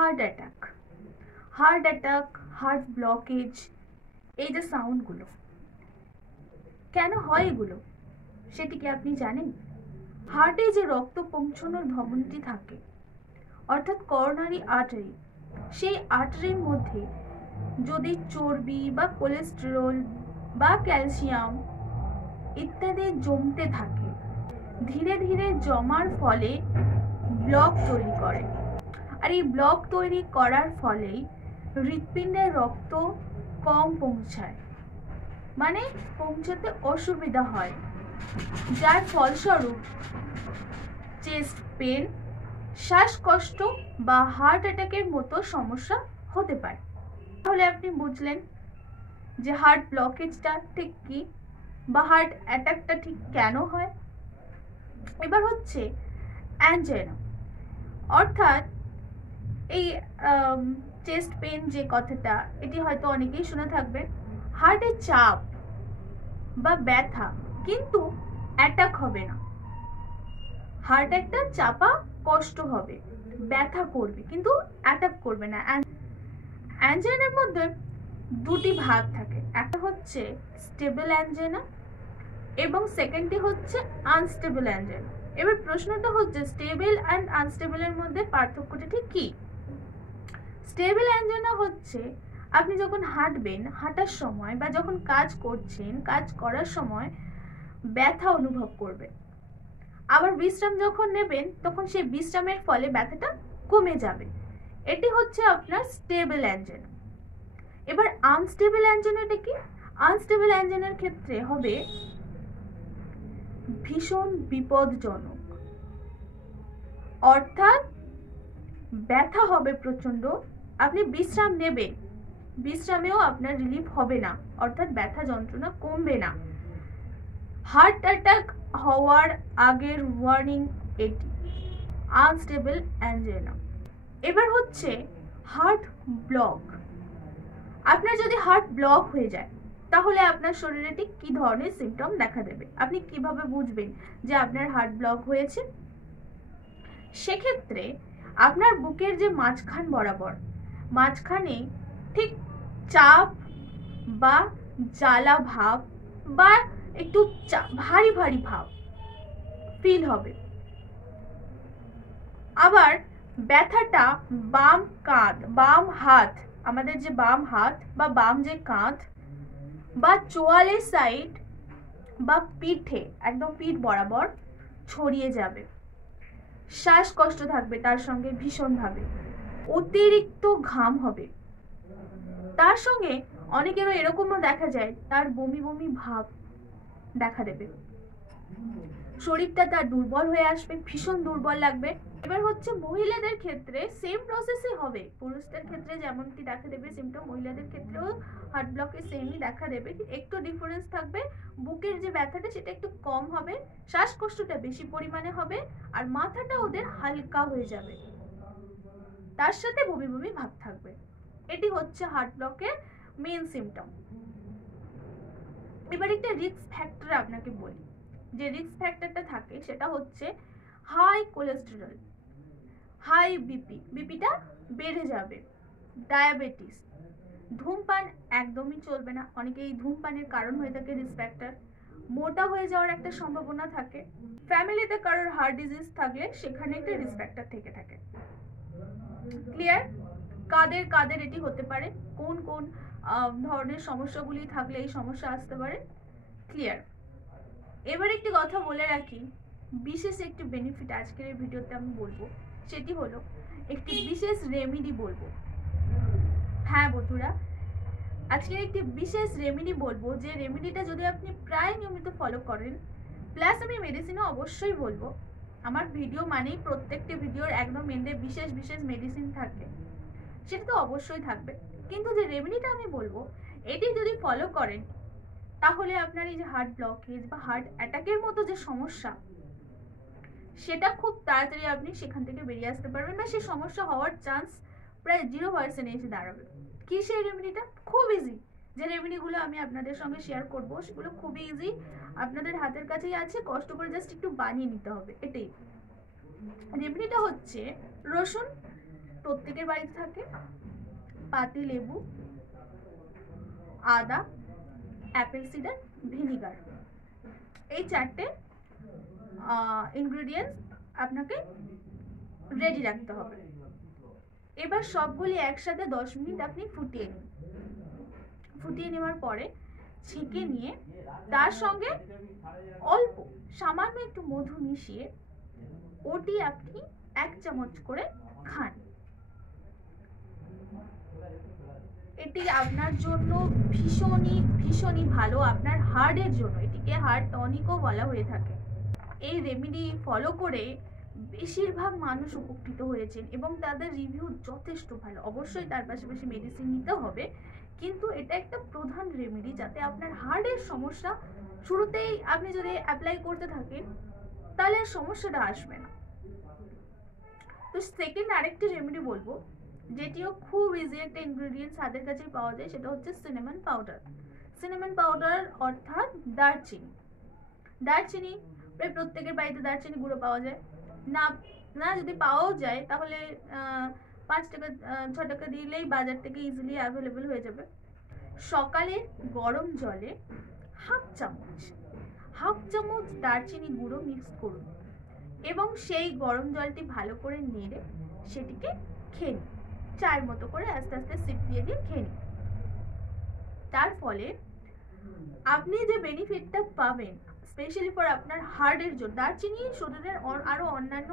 Heart attack, heart attack, heart blockage, এই যে সাউন্ডগুলো কেন হয় এগুলো সেটি কি আপনি জানেন? হার্টে যে রক্ত পৌঁছানোর ধমনীটি থাকে অর্থাৎ করোনারি আর্টারি, সেই আর্টারির মধ্যে যদি চর্বি বা কোলেস্টেরল বা ক্যালসিয়াম ইত্যাদি জমতে থাকে, ধীরে ধীরে জমার ফলে ব্লক তৈরি করে। আর এই ব্লক তৈরি করার ফলেই হৃৎপিণ্ডে রক্ত কম পৌঁছায়, মানে পৌঁছাতে অসুবিধা হয়, যার ফলস্বরূপ চেস্ট পেন, শ্বাসকষ্ট বা হার্ট অ্যাটাকের মতো সমস্যা হতে পারে। তাহলে আপনি বুঝলেন যে হার্ট ব্লকেজটা ঠিক কি বা হার্ট অ্যাটাকটা ঠিক কেন হয়। এবার হচ্ছে অ্যাঞ্জাইনা, অর্থাৎ এই চেস্ট পেন যে কথাটা, এটি হয়তো অনেকেই শুনে থাকবেন। হার্টের চাপ বা ব্যথা, কিন্তু অ্যাটাক হবে না। হার্ট একটা চাপা কষ্ট হবে, ব্যথা করবে, কিন্তু অ্যাটাক করবে না। অ্যাঞ্জাইনার মধ্যে দুটি ভাগ থাকে, একটা হচ্ছে স্টেবল অ্যাঞ্জাইনা এবং সেকেন্ডটি হচ্ছে আনস্টেবল অ্যাঞ্জাইনা। এবার প্রশ্নটা হচ্ছে স্টেবল অ্যান্ড আনস্টেবলের মধ্যে পার্থক্যটা ঠিক কি? স্টেবল অ্যাঞ্জাইনা হচ্ছে আপনি যখন হাঁটবেন, হাঁটার সময় বা যখন কাজ করছেন, কাজ করার সময় ব্যথা অনুভব করবেন, আবার বিশ্রাম যখন নেবেন তখন সেই বিশ্রামের ফলে ব্যথাটা কমে যাবে। এটি হচ্ছে আপনার স্টেবল অ্যাঞ্জাইনা। এবার আনস্টেবল অ্যাঞ্জাইনাটা কি? আনস্টেবল অ্যাঞ্জাইনার ক্ষেত্রে হবে ভীষণ বিপদজনক, অর্থাৎ ব্যথা হবে প্রচন্ড, আপনি বিশ্রাম নেবেন, বিশ্রামেও আপনার রিলিফ হবে না, অর্থাৎ ব্যথা যন্ত্রণা কমবে না। হার্ট অ্যাটাক হওয়ার আগের ওয়ার্নিং এটি, আনস্টেবল অ্যাঞ্জাইনা। এবার হচ্ছে হার্ট ব্লক। আপনার যদি হার্ট ব্লক হয়ে যায় তাহলে আপনার শরীরে ঠিক কি ধরনের সিমটম দেখা দেবে, আপনি কিভাবে বুঝবেন যে আপনার হার্ট ব্লক হয়েছে? সেক্ষেত্রে আপনার বুকের যে মাঝখান বরাবর, মাঝখানে ঠিক চাপ বা জ্বালা ভাব বা একটু ভারী ভারী ভাব ফিল হবে। আবার ব্যথাটা বাম কাঁধ, বাম হাত, আমাদের যে বাম হাত বা বাম যে কাঁধ বা চোয়ালের সাইড বা পিঠে, একদম পিঠ বরাবর ছড়িয়ে যাবে। শ্বাসকষ্ট থাকবে তার সঙ্গে ভীষণভাবে, অতিরিক্ত ঘাম হবে, তার সঙ্গে অনেকেরও এরকমও দেখা যায় তার বমি বমি ভাব দেখা দেবে, শরীরটা তার দুর্বল হয়ে আসবে, ভীষণ দুর্বল লাগবে। এবার হচ্ছে মহিলাদের ক্ষেত্রে সেম প্রসেসই হবে, পুরুষদের ক্ষেত্রে যেমনটি দেখা দেবে সিমটম, মহিলাদের ক্ষেত্রেও হার্ট ব্লকে সেমই দেখা দেবে, একটু ডিফারেন্স থাকবে। বুকের যে ব্যথাটা সেটা একটু কম হবে, শ্বাসকষ্টটা বেশি পরিমাণে হবে, আর মাথাটা ওদের হালকা হয়ে যাবে, তার সাথে বমি বমি ভাব থাকবে। এটি হচ্ছে হার্ট ব্লকের মেইন সিমটম। এবার একটা রিস্ক ফ্যাক্টর আপনাকে বলি, যে রিস্ক ফ্যাক্টরটা থাকে সেটা হচ্ছে হাই কোলেস্টেরল, হাই বিপি, বিপিটা বেড়ে যাবে, ডায়াবেটিস, ধূমপান একদমই চলবে না, অনেকে এই ধূমপানের কারণ হয়ে থাকে রিস্ক ফ্যাক্টর, মোটা হয়ে যাওয়ার একটা সম্ভাবনা থাকে, ফ্যামিলিতে কারোর হার্ট ডিজিজ থাকলে সেখানে একটা রিস্ক ফ্যাক্টর থেকে থাকে। ক্লিয়ার? কাদের কাদের এটি হতে পারে, কোন কোন ধরনের সমস্যাগুলি থাকলে এই সমস্যা আসতে পারে, ক্লিয়ার? এবার একটি কথা বলে রাখি, বিশেষ একটি বেনিফিট আজকের এই ভিডিওতে আমি বলবো, সেটি হলো একটি বিশেষ রেমেডি বলবো। হ্যাঁ বন্ধুরা, আজকে একটি বিশেষ রেমেডি বলবো, যে রেমেডিটা যদি আপনি প্রায় নিয়মিত ফলো করেন, প্লাস আমি মেডিসিনও অবশ্যই বলবো, আমার ভিডিও মানেই প্রত্যেকটি ভিডিওর একদম এন্ডে বিশেষ বিশেষ মেডিসিন থাকে, সেটা তো অবশ্যই থাকবে, কিন্তু যে রেমেডিটা আমি বলবো এটি যদি ফলো করেন তাহলে আপনার এই যে হার্ট ব্লকেজ বা হার্ট অ্যাটাকের মতো যে সমস্যা, সেটা খুব তাড়াতাড়ি আপনি সেখান থেকে বেরিয়ে আসতে পারবেন, বা সেই সমস্যা হওয়ার চান্স প্রায় 0% এসে দাঁড়াবে। কি সেই রেমেডিটা? খুব ইজি, যে রেমেডিগুলো আমি আপনাদের সঙ্গে শেয়ার করব সেগুলো খুবই ইজি, আপনাদের হাতের কাছেই আছে, কষ্ট করে জাস্ট একটু বানিয়ে নিতে হবে। এটাই রেমেডিটা হচ্ছে রসুন, প্রত্যেকের বাড়িতে থাকে পাতি লেবু, আদা, অ্যাপেল সিডার, ভিনিগার। এই 4টে ইনগ্রেডিয়েন্টস আপনাকে রেডি রাখতে হবে। এবার সবগুলি একসাথে 10 মিনিট আপনি ফুটিয়ে নিন। ফুটিয়ে নেওয়ার পরে ছেঁকে নিয়ে তার সঙ্গে অল্প সামান্য একটু মধু মিশিয়ে ওটি আপনি 1 চামচ করে খান। এটি আপনার জন্য ভীষণই ভালো, আপনার হার্টের জন্য। এটিকে হার্ট টনিকও বলা হয়ে থাকে। এই রেমেডি ফলো করে বেশিরভাগ মানুষ উপকৃত হয়েছেন এবং তাদের রিভিউ যথেষ্ট ভালো। অবশ্যই তার পাশাপাশি মেডিসিন নিতে হবে, কিন্তু এটা একটা প্রধান রেমেডি যাতে আপনার হার্টের সমস্যা শুরুতেই আপনি যদি অ্যাপ্লাই করতে থাকেন তাহলে আর সমস্যাটা আসবে না। তো সেকেন্ড আরেকটি রেমেডি বলবো, যেটিও খুব ইজি একটা ইনগ্রেডিয়েন্টস হাতের কাছেই পাওয়া যায়, সেটা হচ্ছে সিনামন পাউডার। সিনামন পাউডার অর্থাৎ দারচিনি। দারচিনি প্রায় প্রত্যেকের বাড়িতে দারচিনি গুঁড়ো পাওয়া যায়। না যদি পাওয়াও যায় তাহলে 5 টাকা 6 টাকা দিলেই বাজার থেকে ইজিলি অ্যাভেলেবেল হয়ে যাবে। সকালে গরম জলে হাফ চামচ দারচিনি গুঁড়ো মিক্স করুন এবং সেই গরম জলটি ভালো করে নেড়ে সেটিকে খেয়ে নিন। চায়ের মতো করে আস্তে আস্তে সিপ দিয়ে খেয়ে নিন। তার ফলে আপনি যে বেনিফিটটা পাবেন স্পেশালি ফর আপনার হার্টের জন্য, দারচিনি শরীরের আরো অন্যান্য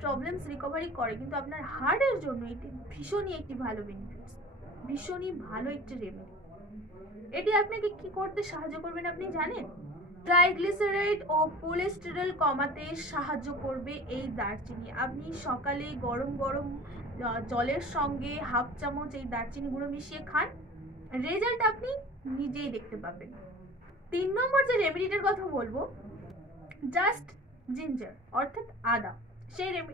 প্রবলেমস রিকভারি করে, কিন্তু আপনার হার্টের জন্য এটি ভীষণই একটি ভালো বেনিফিটস, ভীষণই ভালো একটি রেমেডি। এটি আপনাকে কি করতে সাহায্য করবেন আপনি জানেন? ট্রাইগ্লিসারাইড ও কোলেস্টেরল কমাতে সাহায্য করবে এই দারচিনি। আপনি সকালে গরম জলের সঙ্গে হাফ চামচ এই দারচিনি গুঁড়ো মিশিয়ে খান, রেজাল্ট আপনি নিজেই দেখতে পাবেন। 3 নম্বর যে রেমেডিটার কথা বলবো, জাস্ট জিঞ্জার অর্থাৎ আদা।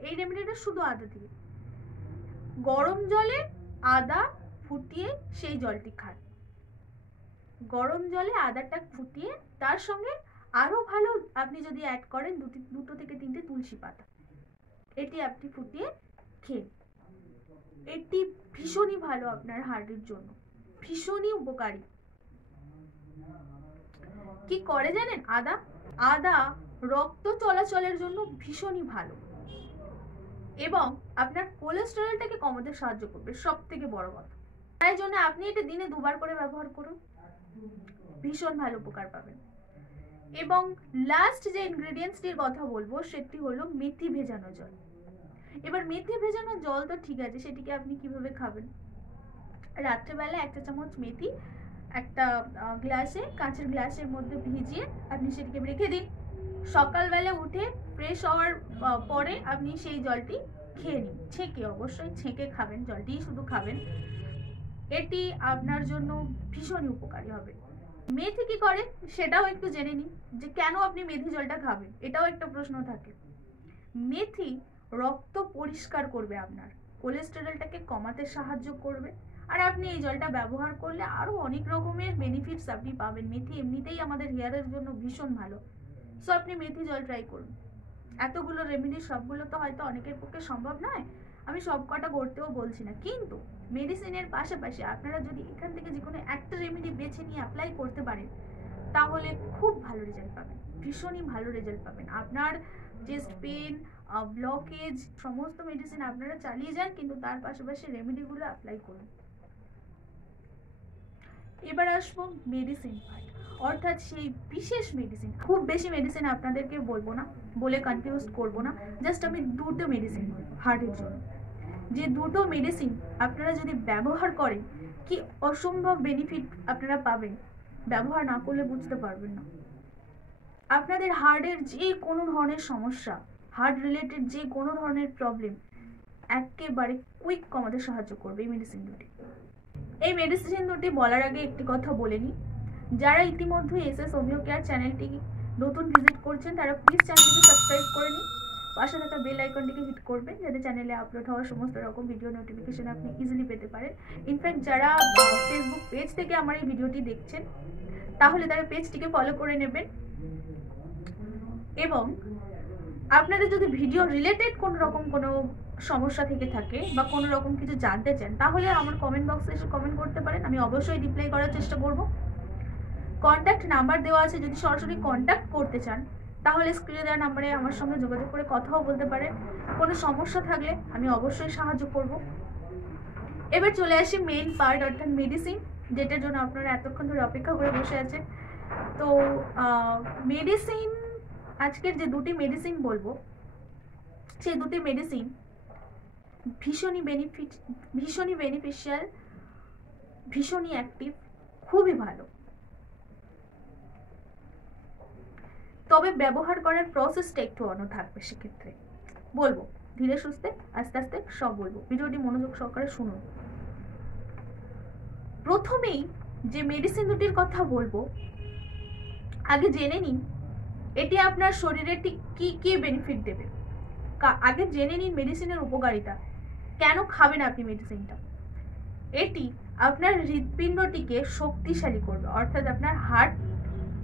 এই রেমেডিটা শুধু আদা দিয়ে গরম জলে আদা ফুটিয়ে সেই জলটি খান। গরম জলে আদাটা ফুটিয়ে তার সঙ্গে আরো ভালো আপনি যদি অ্যাড করেন 2 থেকে 3টে তুলসী পাতা, এটি আপনি ফুটিয়ে খেন। এটি ভীষণই ভালো আপনার হার্টের জন্য, ভীষণই উপকারী। কি করে জানেন? আদা রক্ত চলাচলের জন্য ভীষণই ভালো এবং আপনার কোলেস্টেরলটাকে কমাতে সাহায্য করবে, সব থেকে বড় কথা। তাই জন্য আপনি এটা দিনে 2 বার করে ব্যবহার করুন, ভীষণ ভালো উপকার পাবেন। এবং লাস্ট যে ইনগ্রেডিয়েন্টসটির কথা বলবো সেটি হলো মেথি ভেজানো জল। এবার মেথি ভেজানো জল তো ঠিক আছে, সেটিকে আপনি কিভাবে খাবেন? রাত্রেবেলা 1 চামচ মেথি একটা গ্লাসে, কাঁচের গ্লাসের মধ্যে ভিজিয়ে আপনি সেটিকে রেখে দিন। সকালবেলা উঠে ফ্রেশ হওয়ার পরে আপনি সেই জলটি খেয়ে নিন, অবশ্যই ছেঁকে খাবেন, জলটি শুধু খাবেন। এটি আপনার জন্য ভীষণই উপকারী হবে। মেথি কি করে সেটাও একটু জেনে নিন, যে কেন আপনি মেথি জলটা খাবেন, এটাও একটা প্রশ্ন থাকে। মেথি রক্ত পরিষ্কার করবে, আপনার কোলেস্টেরলটাকে কমাতে সাহায্য করবে, আর আপনি এই জলটা ব্যবহার করলে আরো অনেক রকমের বেনিফিটস আপনি পাবেন। মেথি এমনিতেই আমাদের হেয়ারের জন্য ভীষণ ভালো, সো আপনি মেথি জল ট্রাই করুন। এতগুলো রেমেডি সবগুলো তো হয়তো অনেকের পক্ষে সম্ভব নয়, আমি সব কটা করতেও বলছি না, কিন্তু মেডিসিনের পাশাপাশি আপনারা যদি এখান থেকে যে কোনো একটা রেমেডি বেছে নিয়ে অ্যাপ্লাই করতে পারেন তাহলে খুব ভালো রেজাল্ট পাবেন, ভীষণই ভালো রেজাল্ট পাবেন। আপনার চেস্ট পেন, ব্লকেজ, সমস্ত মেডিসিন আপনারা চালিয়ে যান, কিন্তু তার পাশাপাশি রেমেডিগুলো অ্যাপ্লাই করুন। এবার আসবো মেডিসিন পার্ট, অর্থাৎ সেই বিশেষ মেডিসিন। খুব বেশি মেডিসিন আপনাদেরকে বলবো না, বলে কনফিউজ করবো না, জাস্ট আমি 2টো মেডিসিন বলবো হার্টের জন্য। যে 2টো মেডিসিন আপনারা যদি ব্যবহার করেন কি অসম্ভব বেনিফিট আপনারা পাবেন, ব্যবহার না করলে বুঝতে পারবেন না। আপনাদের হার্টের যে কোনো ধরনের সমস্যা, হার্ট রিলেটেড যে কোনো ধরনের প্রবলেম একেবারে কুইক কমাতে সাহায্য করবে এই মেডিসিন দুটি। এই মেডিসিন দুটি বলার আগে একটি কথা বলে নিই, যারা ইতিমধ্যে এসএস হোমিও কেয়ার চ্যানেলটি নতুন ভিজিট করছেন তারা প্লিজ চ্যানেলটিকে সাবস্ক্রাইব করে নিন, পাশে থাকা বেল আইকনটিকে হিট করবেন যাতে চ্যানেলে আপলোড হওয়া সমস্ত রকম ভিডিও নোটিফিকেশন আপনি ইজিলি পেতে পারেন। ইনফ্যাক্ট যারা ফেসবুক পেজ থেকে আমার এই ভিডিওটি দেখছেন তাহলে তারা পেজটিকে ফলো করে নেবেন, এবং আপনাদের যদি ভিডিও রিলেটেড কোনো রকম কোনো সমস্যা থেকে থাকে বা কোনো রকম কিছু জানতে চান, তাহলে আমার কমেন্ট বক্সে এসে কমেন্ট করতে পারেন, আমি অবশ্যই রিপ্লাই করার চেষ্টা করব। কন্ট্যাক্ট নাম্বার দেওয়া আছে, যদি সরাসরি কন্ট্যাক্ট করতে চান তাহলে স্ক্রিনে দেওয়া নাম্বারে আমার সঙ্গে যোগাযোগ করে কথাও বলতে পারেন। কোনো সমস্যা থাকলে আমি অবশ্যই সাহায্য করব। এবার চলে আসি মেইন পার্ট, অর্থাৎ মেডিসিন, যেটার জন্য আপনারা এতক্ষণ ধরে অপেক্ষা করে বসে আছেন। তো মেডিসিন, আজকের যে দুটি মেডিসিন বলবো, সেই দুটি মেডিসিন ভীষণই বেনিফিশিয়াল, ভীষণই অ্যাক্টিভ, খুবই ভালো। তবে ব্যবহার করার প্রসেসটা একটু অন্য থাকবে। সেক্ষেত্রে বলবো ধীরে সুস্থে আস্তে আস্তে সব বলবো, ভিডিওটি মনোযোগ সহকারে শুনুন। প্রথমেই যে মেডিসিন দুটির কথা বলবো, আগে জেনে নিন এটি আপনার শরীরে ঠিক কি কি বেনিফিট দেবে। আগে জেনে নিন মেডিসিনের উপকারিতা, কেন খাবেন আপনি মেডিসিনটা। এটি আপনার হৃৎপিণ্ডটিকে শক্তিশালী করবে, অর্থাৎ আপনার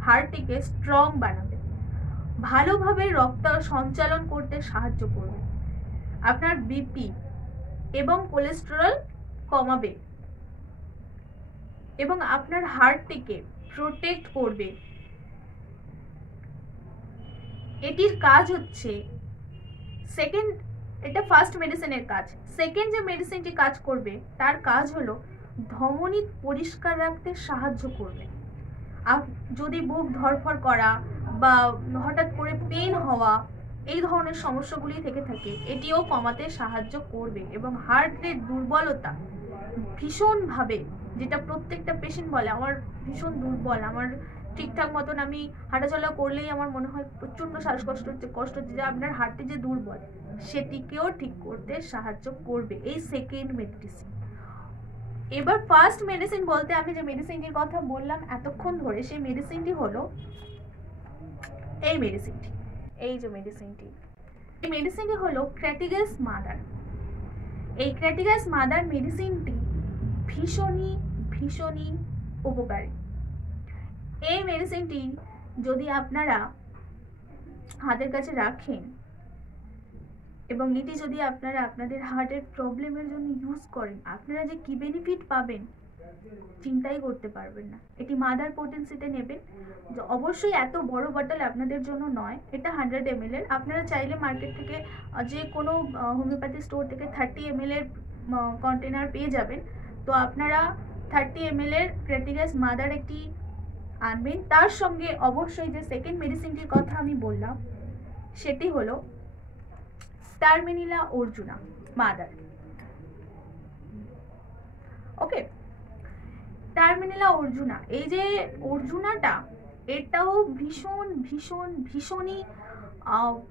হার্টটিকে স্ট্রং বানাবে, ভালোভাবে রক্ত সঞ্চালন করতে সাহায্য করবে, আপনার বিপি এবং কোলেস্টেরল কমাবে এবং আপনার হার্টটিকে প্রোটেক্ট করবে। এটির কাজ হচ্ছে এটা ফার্স্ট মেডিসিনের কাজ। সেকেন্ড যে মেডিসিনটি কাজ করবে তার কাজ হলো ধমনী পরিষ্কার রাখতে সাহায্য করবে। যদি বুক ধড়ফড় করা বা হঠাৎ করে পেন হওয়া, এই ধরনের সমস্যাগুলি থেকে থাকে, এটিও কমাতে সাহায্য করবে। এবং হার্টের দুর্বলতা ভীষণভাবে, যেটা প্রত্যেকটা পেশেন্ট বলে আমার ভীষণ দুর্বল, আমার ঠিকঠাক মতন আমি হাঁটাচলা করলেই আমার মনে হয় প্রচণ্ড শ্বাসকষ্ট হচ্ছে, যে আপনার হার্টে যে দুর্বল, সেটিকেও ঠিক করতে সাহায্য করবে এই সেকেন্ড মেডিসিন। এবার ফার্স্ট মেডিসিন বলতে আমি যে মেডিসিনটির কথা বললাম এতক্ষণ ধরে, সেই মেডিসিনটি হলো এই মেডিসিনটি, এই যে মেডিসিনটি, এই মেডিসিনটি হলো ক্র্যাটিগাস মাদার। এই ক্র্যাটিগাস মাদার মেডিসিনটি ভীষণই উপকারী। এই মেডিসিনটি যদি আপনারা হাতের কাছে রাখেন এবং এটি যদি আপনারা আপনাদের হার্টের প্রবলেমের জন্য ইউজ করেন, আপনারা যে কি বেনিফিট পাবেন চিন্তাই করতে পারবেন না। এটি মাদার পোটেন্সিতে নেবেন, অবশ্যই এত বড় বটল আপনাদের জন্য নয়, এটা 100 ml এর। আপনারা চাইলে মার্কেট থেকে যে কোনো হোমিওপ্যাথি স্টোর থেকে 30 ml এর কন্টেনার পেয়ে যাবেন। তো আপনারা 30 ml এর ক্র্যাটিগাস মাদার একটি আনবেন। তার সঙ্গে অবশ্যই যে সেকেন্ড মেডিসিনটির কথা আমি বললাম সেটি হলো টার্মিনিলা অর্জুনা মাদার। ওকে, টার্মিনিলা অর্জুনা, এই যে অর্জুনাটা, এটাও ভীষণই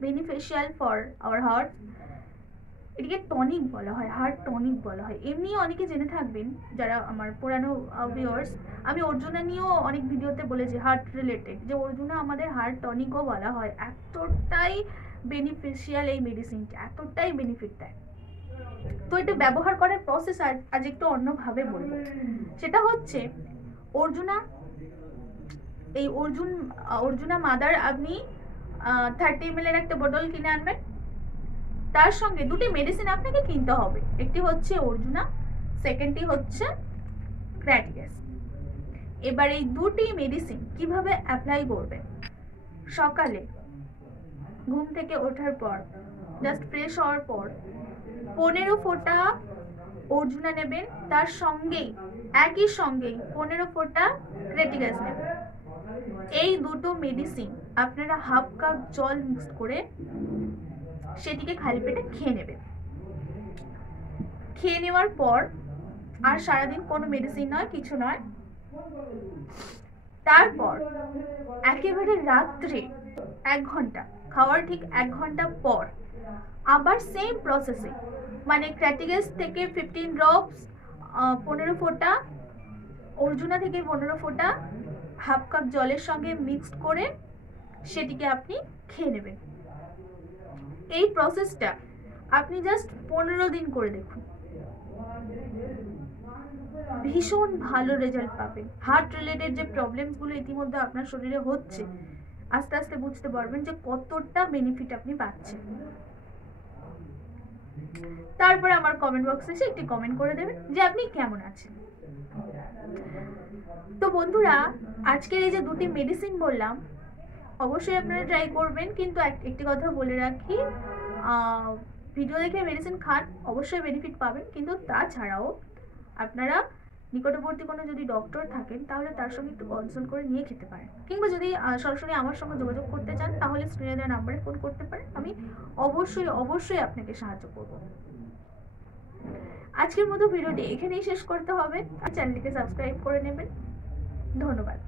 বেনিফিশিয়াল ফর আওয়ার হার্ট। এটিকে টনিক বলা হয়, হার্ট টনিক বলা হয়। এমনি অনেকে জেনে থাকবেন যারা আমার পুরানো ভিউয়ার্স, আমি অর্জুনা নিয়েও অনেক ভিডিওতে বলেছি হার্ট রিলেটেড, যে অর্জুনা আমাদের হার্ট টনিকও বলা হয়। এতটাই বেনিফিশিয়াল এই মেডিসিনটা, এতটাই বেনিফিট দেয়। তো এটা ব্যবহার করার প্রসেস আজ একটু অন্যভাবে বলবো। সেটা হচ্ছে অর্জুনা মাদার আপনি 30 ml এর একটা বোতল কিনে আনবেন। তার সঙ্গে দুটি মেডিসিন আপনাকে কিনতে হবে, একটি হচ্ছে অর্জুনা, সেকেন্ডটি হচ্ছে ক্র্যাটিগাস। এবার এই দুটি মেডিসিন কিভাবে অ্যাপ্লাই করবেন, সকালে ঘুম থেকে ওঠার পর জাস্ট ফ্রেশ হওয়ার পর 15 ফোঁটা অর্জুনা নেবেন, তার সঙ্গেই একই সঙ্গে 15 ফোঁটা ক্র্যাটিগাস নেবেন। এই দুটো মেডিসিন আপনারা হাফ কাপ জল মিক্স করে সেটিকে খালি পেটে খেয়ে নেবেন। খেয়ে নেওয়ার পর আর সারাদিন কোনো মেডিসিন নয়, কিছু নয়। তারপর একেবারে রাত্রে 1 ঘন্টা, খাওয়ার ঠিক 1 ঘন্টা পর আবার সেম প্রসেসে, মানে ক্র্যাটিগাস থেকে 15 ড্রপস, 15 ফোঁটা অর্জুনা থেকে 15 ফোঁটা হাফ কাপ জলের সঙ্গে মিক্সড করে সেটিকে আপনি খেয়ে নেবেন। এই প্রসেসটা আপনি জাস্ট 15 দিন করে দেখুন, ভীষণ ভালো রেজাল্ট পাবেন। হার্ট রিলেটেড যে প্রবলেমসগুলো ইতিমধ্যে আপনার শরীরে হচ্ছে, আস্তে আস্তে বুঝতে পারবেন যে কতটা বেনিফিট আপনি পাচ্ছেন। তারপরে আমার কমেন্ট বক্সে এসে একটি কমেন্ট করে দেবেন যে আপনি কেমন আছেন। তো বন্ধুরা, আজকের এই যে দুটি মেডিসিন বললাম, অবশ্যই আপনারা ট্রাই করবেন, কিন্তু একটি কথা বলে রাখি, ভিডিও দেখে মেডিসিন খান, অবশ্যই বেনিফিট পাবেন, কিন্তু তাছাড়াও আপনারা নিকটবর্তী কোনো যদি ডক্টর থাকেন তাহলে তার সঙ্গে একটু কনসাল্ট করে নিয়ে খেতে পারেন, কিংবা যদি সরাসরি আমার সঙ্গে যোগাযোগ করতে চান তাহলে স্ক্রিনে দেওয়া নাম্বারে ফোন করতে পারেন, আমি অবশ্যই আপনাকে সাহায্য করব। আজকের মতো ভিডিওটি এখানেই শেষ করতে হবে, আর চ্যানেলটিকে সাবস্ক্রাইব করে নেবেন। ধন্যবাদ।